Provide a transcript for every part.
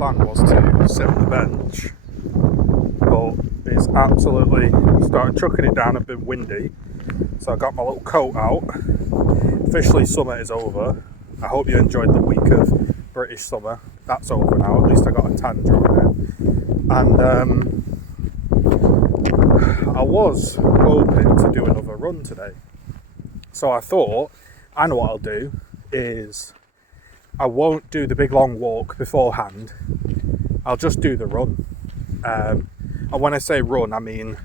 plan was to sit on the bench, but it's absolutely started chucking it down, a bit windy, so I got my little coat out. Officially summer is over. I hope you enjoyed the week of British summer. That's over now, at least I got a tan during it. And I was hoping to do another run today, so I thought, I know what I'll do is I won't do the big long walk beforehand. I'll just do the run. And when I say run, I mean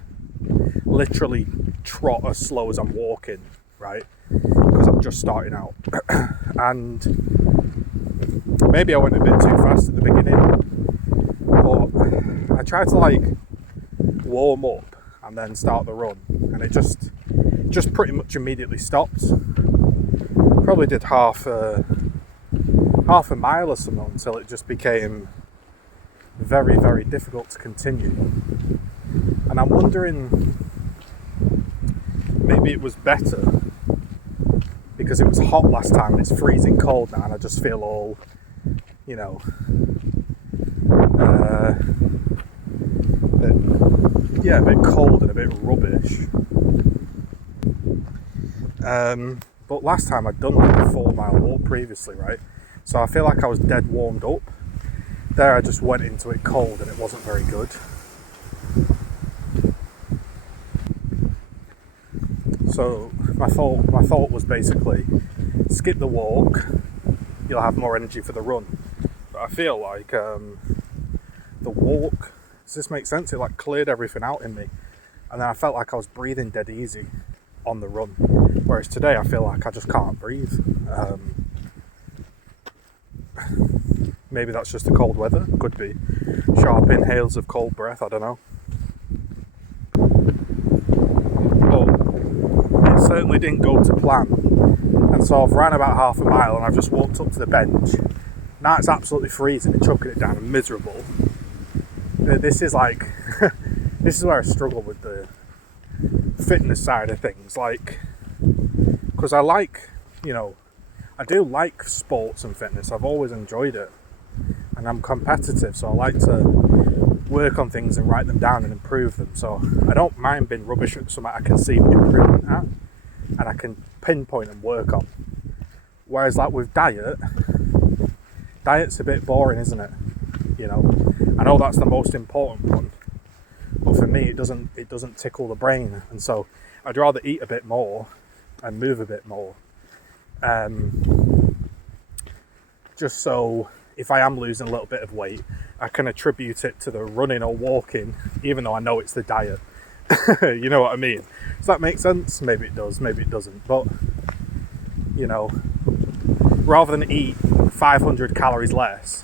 literally trot as slow as I'm walking, right? Because I'm just starting out. And maybe I went a bit too fast at the beginning, but I tried to warm up and then start the run, and it just pretty much immediately stopped. Probably did half a mile or something until it just became very, very difficult to continue. And I'm wondering, maybe it was better because it was hot last time and it's freezing cold now, and I just feel all, a bit cold and a bit rubbish. But last time I'd done a 4 mile walk previously, right? So I feel like I was dead warmed up. There I just went into it cold and it wasn't very good. So my thought was basically skip the walk, you'll have more energy for the run. But I feel like the walk, does this make sense? It cleared everything out in me, and then I felt like I was breathing dead easy on the run. Whereas today I feel like I just can't breathe. Maybe that's just the cold weather. Could be sharp inhales of cold breath, I don't know. But it certainly didn't go to plan. And so I've ran about half a mile and I've just walked up to the bench. Now it's absolutely freezing and chucking it down and miserable. This is this is where I struggle with the fitness side of things. Because I do like sports and fitness. I've always enjoyed it. And I'm competitive, so I like to work on things and write them down and improve them. So I don't mind being rubbish at something I can see improvement at and I can pinpoint and work on. Whereas with diet's a bit boring, isn't it? I know that's the most important one, but for me it doesn't tickle the brain, and so I'd rather eat a bit more and move a bit more. Just so if I am losing a little bit of weight, I can attribute it to the running or walking, even though I know it's the diet. You know what I mean? Does that make sense? Maybe it does, maybe it doesn't. But, rather than eat 500 calories less,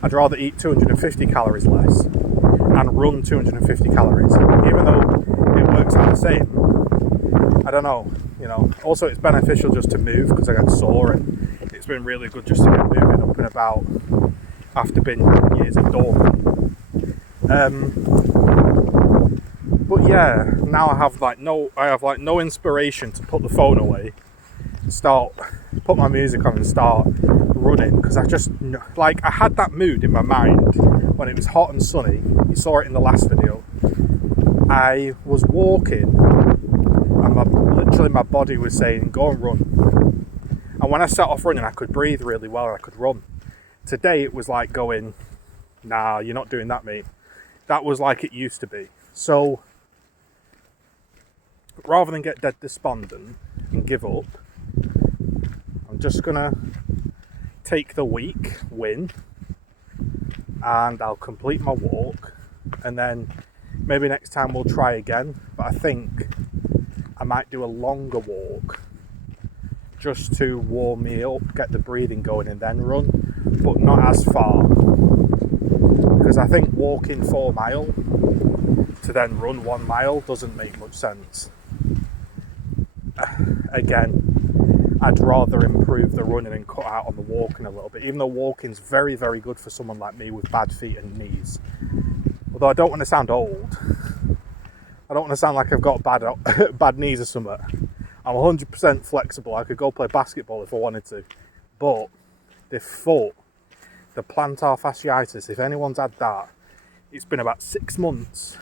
I'd rather eat 250 calories less and run 250 calories, even though it works out the same. I don't know, Also, it's beneficial just to move because I get sore, and it's been really good just to get moving up and about after being years indoors. But yeah, now I have no inspiration to put the phone away, put my music on and start running, because I just I had that mood in my mind when it was hot and sunny. You saw it in the last video. I was walking and my body was saying go and run, and when I set off running I could breathe really well and I could run. Today it was like going, nah, you're not doing that, mate. That was like it used to be. So rather than get dead despondent and give up, I'm just gonna take the week win and I'll complete my walk, and then maybe next time we'll try again. But I think I might do a longer walk just to warm me up, get the breathing going, and then run, but not as far, because I think walking 4 mile to then run 1 mile doesn't make much sense. Again, I'd rather improve the running and cut out on the walking a little bit, even though walking's very, very good for someone like me with bad feet and knees. Although I don't want to sound old. I don't want to sound like I've got bad knees or something. I'm 100% flexible. I could go play basketball if I wanted to. But the foot the plantar fasciitis, if anyone's had that, it's been about 6 months,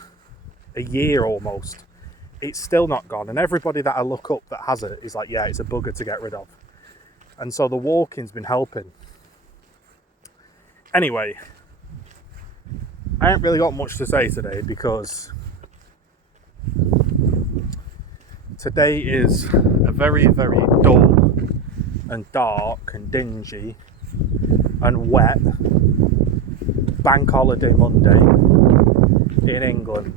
a year almost. It's still not gone. And everybody that I look up that has it is like, yeah, it's a bugger to get rid of. And so the walking's been helping. Anyway, I ain't really got much to say today because today is a very, very dull and dark and dingy and wet bank holiday Monday in England.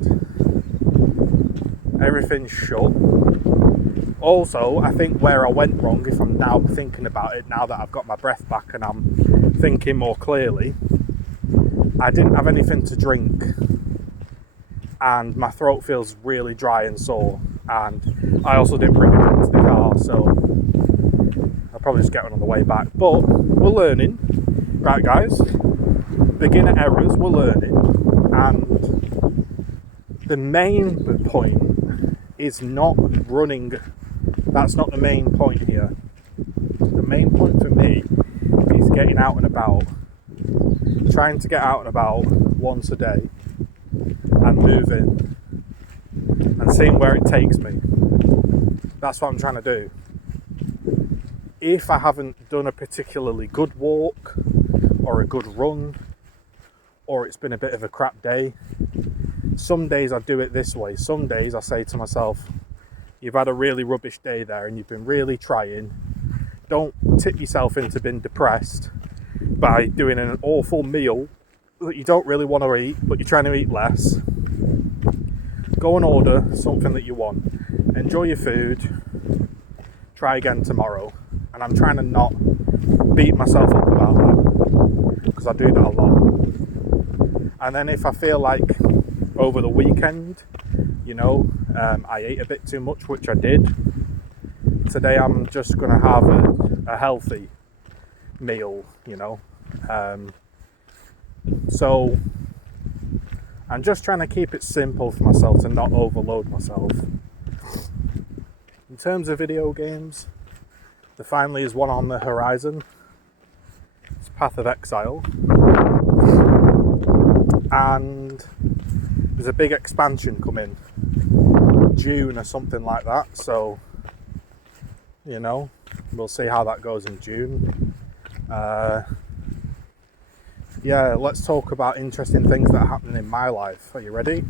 Everything's shut. Also, I think where I went wrong, if I'm now thinking about it, now that I've got my breath back and I'm thinking more clearly, I didn't have anything to drink and my throat feels really dry and sore, and I also didn't bring a drink to the car, so I'll probably just get one on the way back. But we're learning, right guys? Beginner errors, we're learning, and the main point is not running. That's not the main point here. The main point for me is getting out and about, trying to get out and about once a day and moving and seeing where it takes me. That's what I'm trying to do. If I haven't done a particularly good walk or a good run, or it's been a bit of a crap day, some days I do it this way. Some days I say to myself, you've had a really rubbish day there and you've been really trying. Don't tip yourself into being depressed by doing an awful meal that you don't really want to eat, but you're trying to eat less. Go and order something that you want. Enjoy your food. Try again tomorrow. And I'm trying to not beat myself up about that, because I do that a lot. And then if I feel like over the weekend, I ate a bit too much, which I did, today I'm just going to have a healthy meal, So I'm just trying to keep it simple for myself to not overload myself. In terms of video games, there finally is one on the horizon. It's Path of Exile. And there's a big expansion coming June or something like that. So, we'll see how that goes in June. Let's talk about interesting things that are happening in my life. Are you ready?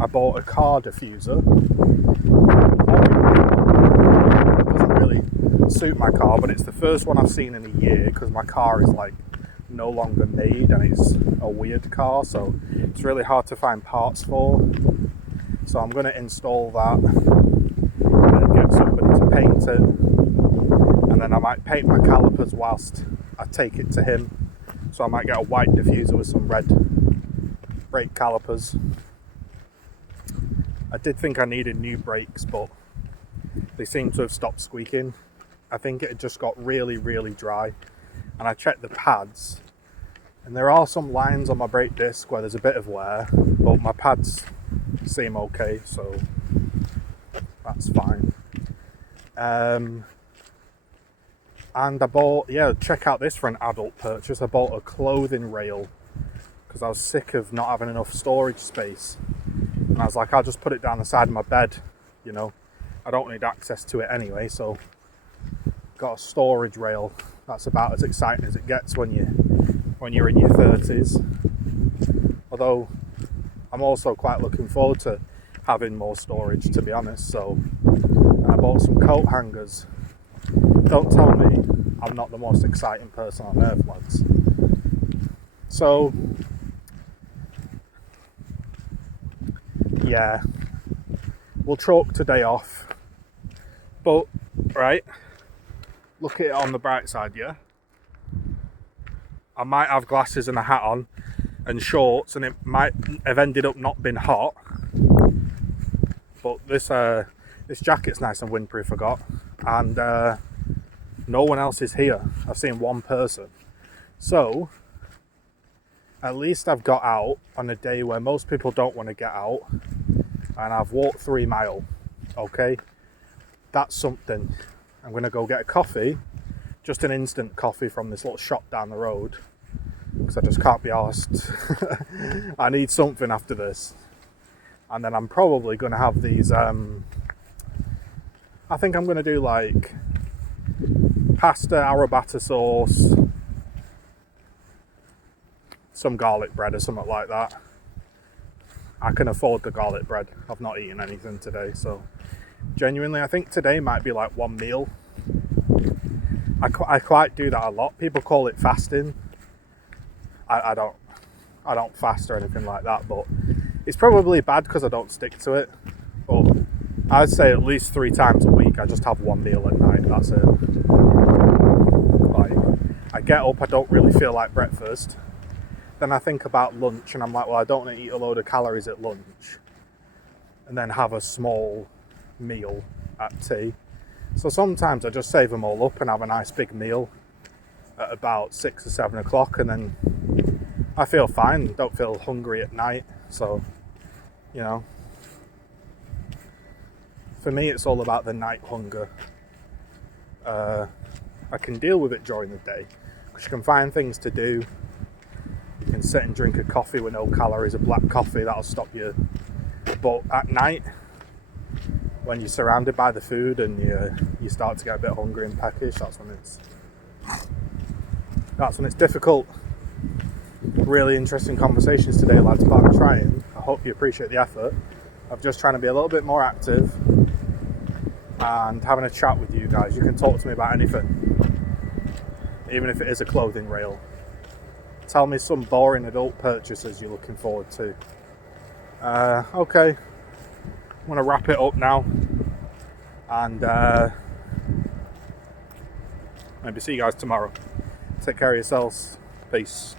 I bought a car diffuser. It doesn't really suit my car, but it's the first one I've seen in a year because my car is no longer made and it's a weird car, so it's really hard to find parts for. So I'm going to install that and get somebody to paint it, and then I might paint my calipers whilst I take it to him. So I might get a white diffuser with some red brake calipers. I did think I needed new brakes, but they seem to have stopped squeaking. I think it had just got really, really dry. And I checked the pads, and there are some lines on my brake disc where there's a bit of wear, but my pads seem okay, so that's fine. And I bought, check out this for an adult purchase. I bought a clothing rail because I was sick of not having enough storage space. And I was like, I'll just put it down the side of my bed, I don't need access to it anyway, so got a storage rail. That's about as exciting as it gets when you're in your 30s. Although I'm also quite looking forward to having more storage, to be honest. So I bought some coat hangers. Don't tell me I'm not the most exciting person on earth, lads. So we'll chalk today off. But right, look at it on the bright side, I might have glasses and a hat on and shorts, and it might have ended up not being hot. But this jacket's nice and windproof, I got, and no one else is here. I've seen one person. So at least I've got out on a day where most people don't want to get out, and I've walked 3 miles. Okay, that's something. I'm going to go get a coffee just an instant coffee from this little shop down the road, because I just can't be arsed. I need something after this. And then I'm probably going to have these, I think I'm going to do like pasta, arrabbiata sauce, some garlic bread or something like that. I can afford the garlic bread. I've not eaten anything today, so genuinely I think today might be like one meal. I quite do that a lot. People call it fasting. I don't fast or anything like that, but it's probably bad because I don't stick to it. But I'd say at least 3 times a week I just have one meal at night. That's it. Like, I get up, I don't really feel like breakfast. Then I think about lunch and I'm like, well, I don't want to eat a load of calories at lunch and then have a small meal at tea. So sometimes I just save them all up and have a nice big meal at about 6 or 7 o'clock, and then I feel fine, don't feel hungry at night. So, you know, for me it's all about the night hunger. I can deal with it during the day because you can find things to do. You can sit and drink a coffee with no calories, a black coffee, that'll stop you. But at night, when you're surrounded by the food and you start to get a bit hungry and peckish, that's when it's difficult. Really interesting conversations today, lads, but I'm trying. I hope you appreciate the effort of just trying to be a little bit more active and having a chat with you guys. You can talk to me about anything, even if it is a clothing rail. Tell me some boring adult purchases you're looking forward to. Okay, I'm going to wrap it up now and maybe see you guys tomorrow. Take care of yourselves. Peace.